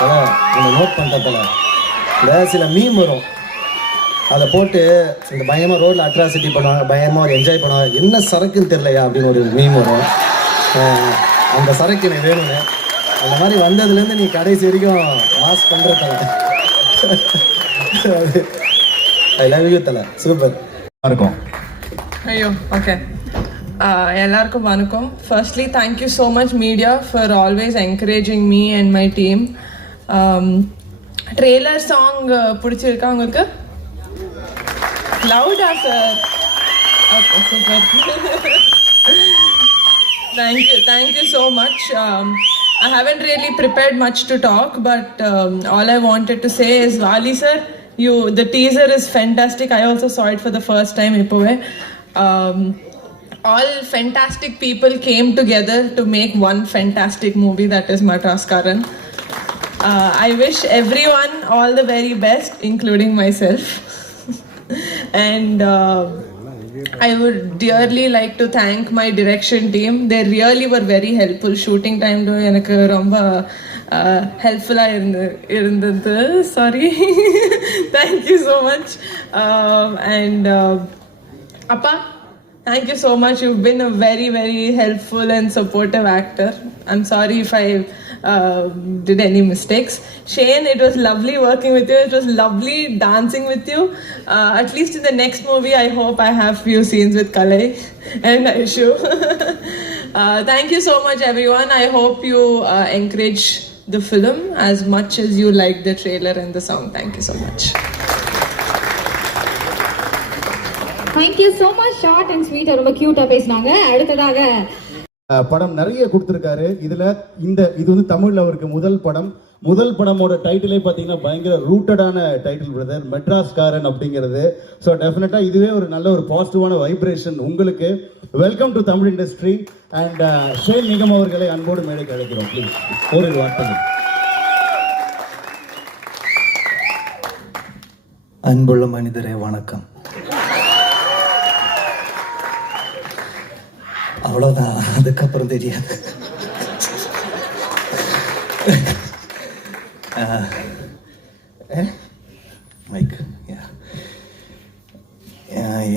நம்ம நோட் பண்ணுறதில்ல இந்த சில மீம் வரும், அதை போட்டு இந்த பயமாக ரோட்டில் அட்ராசிட்டி பண்ணுவாங்க, பயமாக ஒரு என்ஜாய் பண்ணுவாங்க, என்ன சரக்குன்னு தெரியலையா அப்படின்னு ஒரு மீம் வரும். அந்த சரக்கு எனக்கு வேணும்னு அந்த மாதிரி வந்ததுலேருந்து நீ கடைசி வரைக்கும் மாஸ் பண்ணுறதில்ல. ஐ லவ் யூ தலை, சூப்பர் இருக்கும். ஐயோ ஓகே, எல்லாருக்கும் வணக்கம். Firstly thank you so much media for always encouraging me and my team. Trailer song பிடிச்சிருக்கா உங்களுக்கு? லவுடா sir? Okay super. Thank you so much. I haven't really prepared much to talk, but all I wanted to say is, Vali sir, the teaser is fantastic. I also saw it for the first time. All fantastic people came together to make one fantastic movie, that is Madras Karan. I wish everyone all the very best, including myself. And I would dearly like to thank my direction team. They really were very helpful. Shooting time lo எனக்கு ரொம்ப helpful ஆ இருந்தது. Sorry. Thank you so much. And Appa, thank you so much. You've been a very, very helpful and supportive actor. I'm sorry if I did any mistakes. Shane, it was lovely working with you. It was lovely dancing with you. At least in the next movie, I hope I have few scenes with Kalai and Aishu. Thank you so much, everyone. I hope you encourage the film as much as you like the trailer and the song. Thank you so much. Thank you so much. Short and sweet. ரொம்ப கியூட்டா பேசினாங்க. அடுத்ததாக படம் நிறைய கொடுத்துருக்காரு. இது வந்து தமிழ்ல அவருக்கு முதல் படமோட டைட்டிலே பார்த்தீங்கன்னா பயங்கர ரூட்டடான டைட்டில் பிரதர், மெட்ராஸ் காரன் அப்படிங்கிறது. ஸோ டெஃபினட்டா இதுவே ஒரு நல்ல ஒரு பாசிட்டிவான வைப்ரேஷன் உங்களுக்கு. Welcome to Tamil industry. And Shane Nigam அவர்களை அன்போடு மேடைக்கு அழைக்கிறோம். ப்ளீஸ் ஒரு வார்த்தைகள். அன்புள்ள மனிதரே வணக்கம். அவ்வளோதான், அதுக்கப்புறம் தெரியாது. மைக்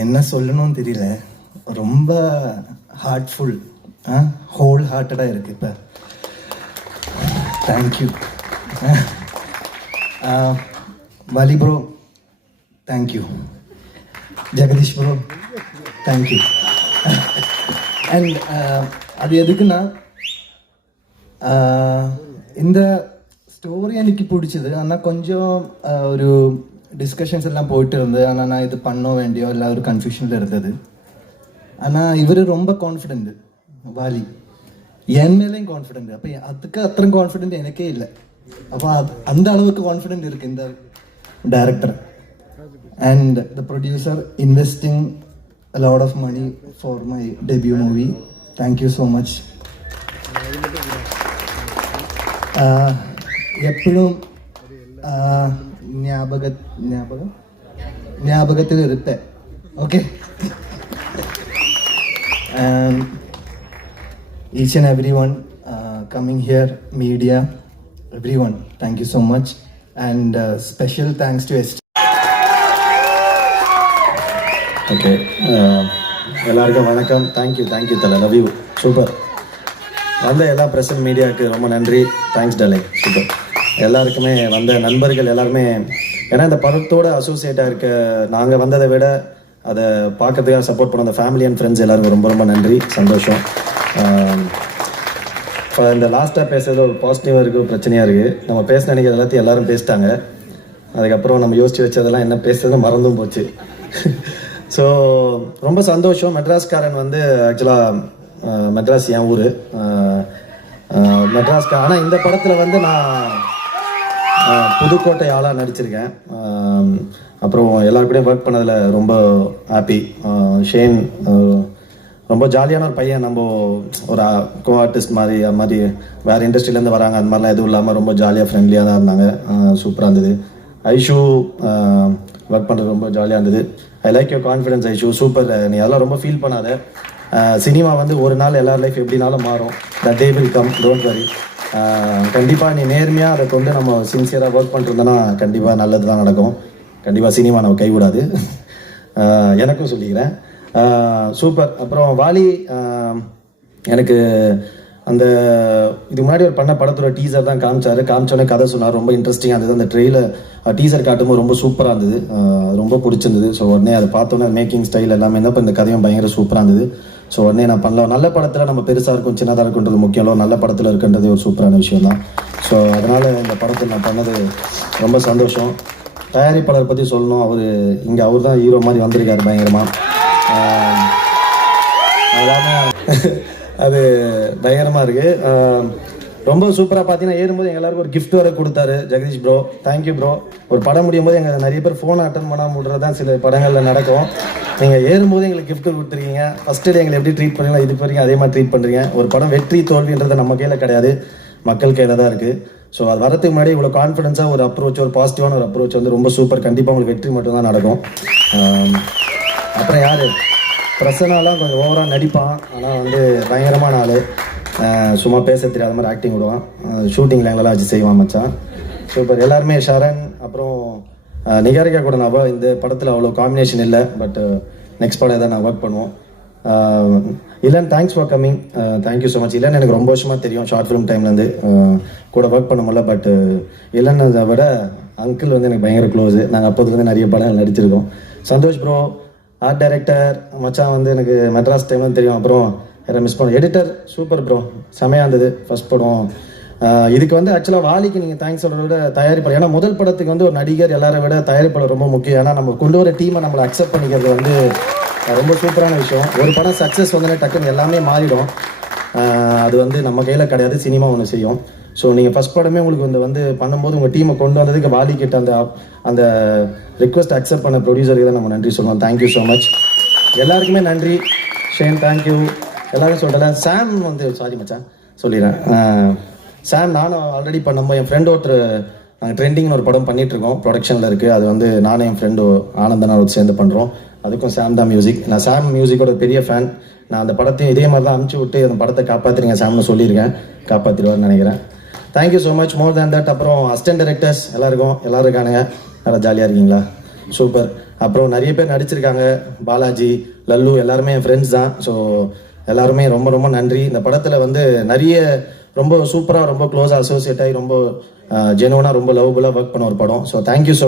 என்ன சொல்லணும்னு தெரியல, ரொம்ப ஹார்ட்ஃபுல், ஹோல் ஹார்ட்டடாக இருக்குது இப்போ. Thank you Vali bro, thank you Jagadish bro, thank you. And அது எதுக்குன்னா, இந்த ஸ்டோரி எனக்கு பிடிச்சது. ஆனால் கொஞ்சம் ஒரு டிஸ்கஷன்ஸ் எல்லாம் போயிட்டு இருந்தது. ஆனால் நான் இது பண்ண வேண்டியோ இல்லை ஒரு கன்ஃபியூஷனில் இருந்தது. ஆனால் இவர் ரொம்ப கான்ஃபிடென்ட், வாலி என் மேலேயும் கான்ஃபிடென்ட். அப்போ அதுக்கு அத்தனை கான்ஃபிடென்ட் எனக்கே இல்லை. அப்போ அந்த அளவுக்கு கான்ஃபிடென்ட் இருக்குது இந்த director. And the producer investing a lot of money for my debut movie. Thank you so much. எப்பவும் ஞாபகத்தில் இருப்பேன். Okay. Each and everyone coming here, media, everyone, thank you so much. And special thanks to ST. Okay, எல்லாருக்கும் வணக்கம். Thank you தலை, love you. Super. வந்த எல்லா present மீடியாவுக்கு ரொம்ப நன்றி. தேங்க்ஸ் டாலே, சூப்பர். எல்லாருக்குமே வந்த நண்பர்கள் எல்லாருமே, ஏன்னா இந்த படத்தோடு அசோசியேட்டாக இருக்க நாங்கள் வந்ததை விட அதை பார்க்கறதுக்காக சப்போர்ட் பண்ண அந்த ஃபேமிலி அண்ட் ஃப்ரெண்ட்ஸ் எல்லாருக்கும் ரொம்ப ரொம்ப நன்றி, சந்தோஷம். இப்போ இந்த லாஸ்ட்டாக பேசுறது ஒரு பாசிட்டிவாக இருக்குது, ஒரு பிரச்சனையாக இருக்குது. நம்ம பேச நினைக்கிறது எல்லாத்தையும் எல்லோரும் பேசிட்டாங்க. அதுக்கப்புறம் நம்ம யோசித்து வச்சதெல்லாம் என்ன பேசுறதுன்னு மறந்தும் போச்சு. ஸோ ரொம்ப சந்தோஷம். மெட்ராஸ்காரன் வந்து ஆக்சுவலாக மெட்ராஸ் என் ஊர், மெட்ராஸ்க்கு. ஆனால் இந்த படத்தில் வந்து நான் புதுக்கோட்டை ஆளாக நடிச்சிருக்கேன். அப்புறம் எல்லாருக்கூடையும் ஒர்க் பண்ணதில் ரொம்ப ஹாப்பி. ஷேன் ரொம்ப ஜாலியான ஒரு பையன். நம்ம ஒரு கோ ஆர்டிஸ்ட் மாதிரி வேறு இண்டஸ்ட்ரியிலேருந்து வராங்க, அந்த மாதிரிலாம் எதுவும் இல்லாமல் ரொம்ப ஜாலியாக ஃப்ரெண்ட்லியாக தான் இருந்தாங்க. சூப்பராக இருந்தது. ஐஷு ஒர்க் பண்ணுறது ரொம்ப ஜாலியாக இருந்தது. I like your confidence Aishu, super. நீ அதெல்லாம் ரொம்ப ஃபீல் பண்ணாத. சினிமா வந்து ஒரு நாள் எல்லார் லைஃப் எப்படினாலும் மாறும். The day will come, don't worry. கண்டிப்பாக நீ நேர்மையாக அதை கொண்டு நம்ம சின்சியராக ஒர்க் பண்ணிருந்தோன்னா கண்டிப்பாக நல்லது தான் நடக்கும். கண்டிப்பாக சினிமா நம்ம கைவிடாது. எனக்கும் சொல்லிக்கிறேன். சூப்பர். அப்புறம் வாலி எனக்கு அந்த இதுக்கு முன்னாடி ஒரு பண்ண படத்தோட டீசர் தான் காமிச்சோடனே கதை சொன்னார். ரொம்ப இன்ட்ரெஸ்டிங்காக இருந்தது. அந்த ட்ரெயிலர் டீசர் காட்டும்போது ரொம்ப சூப்பராக இருந்தது. ரொம்ப பிடிச்சிருந்தது. ஸோ உடனே அதை பார்த்தோன்னே மேக்கிங் ஸ்டைல் எல்லாமே தான். இப்போ இந்த கதையும் பயங்கர சூப்பராக இருந்தது. ஸோ உடனே நான் பண்ணலாம். நல்ல படத்தில் நம்ம பெருசாக இருக்கும் சின்னதாக இருக்குன்றது முக்கியம் இல்லை, நல்ல படத்தில் இருக்குன்றது ஒரு சூப்பரான விஷயம் தான். ஸோ அதனால் இந்த படத்தில் நான் பண்ணது ரொம்ப சந்தோஷம். தயாரிப்பாளர் பற்றி சொல்லணும். அவர் தான் ஹீரோ மாதிரி வந்திருக்காரு பயங்கரமாக. அது பயங்கரமாக இருக்குது. ரொம்ப சூப்பராக பார்த்தீங்கன்னா ஏறும்போது எங்கள் எல்லாருக்கும் ஒரு கிஃப்ட் வர கொடுத்தாரு ஜெகதீஷ் ப்ரோ. Thank you bro. ஒரு படம் முடியும் போது எங்கள் நிறைய பேர் ஃபோன் அட்டன் பண்ணாமல் விட்றது தான் சில படங்களில் நடக்கும். நீங்கள் ஏறும்போது எங்களுக்கு கிஃப்ட் கொடுத்துருக்கீங்க. ஃபஸ்ட்டு டே எங்களை எப்படி ட்ரீட் பண்ணுறீங்களோ இது வரைக்கும் அதே மாதிரி ட்ரீட் பண்ணுறீங்க. ஒரு படம் வெற்றி தோல்வின்றது நம்ம கையில் கிடையாது, மக்கள் கையில் தான் இருக்குது. ஸோ அது வரதுக்கு முன்னாடி இவ்வளோ கான்ஃபிடென்ஸாக ஒரு அப்ரோச், ஒரு பாசிட்டிவான ஒரு அப்ரோச் வந்து ரொம்ப சூப்பர். கண்டிப்பாக உங்களுக்கு வெற்றி மட்டும்தான் நடக்கும். அப்புறம் யார் பிரசனாலாம் கொஞ்சம் ஓவராக நடிப்பான், ஆனால் வந்து பயங்கரமான ஆள். சும்மா பேச தெரியாத மாதிரி ஆக்டிங் விடுவான். ஷூட்டிங்கில் எங்களெல்லாம் வச்சு செய்வான் மச்சான். சூப்பர். எல்லாருமே ஷரண் அப்புறம் நிகாரிகா கூட நான் இந்த படத்தில் அவ்வளோ காம்பினேஷன் இல்லை, பட் நெக்ஸ்ட் படம் எதாவது நான் ஒர்க் பண்ணுவோம். இல்லைன்னு thanks for coming. Thank you so much. இல்லைன்னு எனக்கு ரொம்ப வருஷமாக தெரியும், ஷார்ட் ஃபிலிம் டைம்லேருந்து கூட ஒர்க் பண்ண முடியல. பட் இல்லைன்னு விட அங்கிள் வந்து எனக்கு பயங்கர க்ளோஸு. நாங்கள் அப்போதுலேருந்து நிறைய படம் நடிச்சிருக்கோம். சந்தோஷ் ப்ரோ ஆர்ட் டைரக்டர் மச்சான் வந்து எனக்கு மெட்ராஸ் டைம்லாம் தெரியும். அப்புறம் யாரை மிஸ் பண்ணோம். எடிட்டர் சூப்பர் ப்ரோ, செமையாக இருந்தது ஃபஸ்ட் படம். இதுக்கு வந்து ஆக்சுவலாக வாலிக்கு நீங்கள் தேங்க்ஸ் சொல்கிறத விட தயாரிப்பாளர். ஏன்னா முதல் படத்துக்கு வந்து ஒரு நடிகர் எல்லாரை விட தயாரிப்பாளர் ரொம்ப முக்கியம். ஏன்னா நம்ம கொண்டு வர டீமை நம்மளை அக்செப்ட் பண்ணிக்கிறது வந்து ரொம்ப சூப்பரான விஷயம். ஒரு படம் சக்ஸஸ் வந்தோடனே டக்குன்னு எல்லாமே மாறிடும். அது வந்து நம்ம கையில் கிடையாது, சினிமா ஒன்று செய்யும். ஸோ நீங்கள் ஃபஸ்ட் படமே உங்களுக்கு வந்து பண்ணும்போது உங்கள் டீமை கொண்டு வந்ததுக்கு வாலிக்கிட்ட அந்த ரிக்வெஸ்ட் அக்செப்ட் பண்ண ப்ரொடியூசருக்கு தான் நம்ம நன்றி சொல்லுவோம். Thank you so much. எல்லாருக்குமே நன்றி. Shane thank you. எல்லாரும் சொல்கிறேன். சாம் வந்து சாரி மச்சான் சொல்லிடுறேன். சாம் நானும் ஆல்ரெடி பண்ணும்போது என் ஃப்ரெண்ட் ஒருத்தர் நாங்கள் ட்ரெண்டிங்னு ஒரு படம் பண்ணிகிட்ருக்கோம், ப்ரொடக்ஷனில் இருக்குது. அது வந்து நானும் என் ஃப்ரெண்டு ஆனந்தனார் சேர்ந்து பண்ணுறோம். அதுக்கும் சாம் தான் மியூசிக். நான் சாம் மியூசிக்கோட பெரிய ஃபேன். நான் அந்த படத்தையும் இதே மாதிரி தான் அனுப்பிச்சி விட்டு அந்த படத்தை காப்பாற்றுறீங்க சாம்னு சொல்லியிருக்கேன். காப்பாற்றிடுவார்னு நினைக்கிறேன். Thank you so much. More than that. அப்புறம் அசிஸ்டன்ட் டைரக்டர்ஸ் எல்லோரும் இருக்கானுங்க. நல்லா ஜாலியாக இருக்கீங்களா? சூப்பர். அப்புறம் நிறைய பேர் நடிச்சிருக்காங்க. பாலாஜி, லல்லு எல்லாருமே என் ஃப்ரெண்ட்ஸ் தான். ஸோ எல்லாருமே ரொம்ப ரொம்ப நன்றி. இந்த படத்தில் வந்து நிறைய ரொம்ப சூப்பராக ரொம்ப க்ளோஸாக அசோசியேட் ஆகி ரொம்ப ஜெனுவனாக ரொம்ப லவ்வபுளாக ஒர்க் பண்ண ஒரு படம். So thank you so much.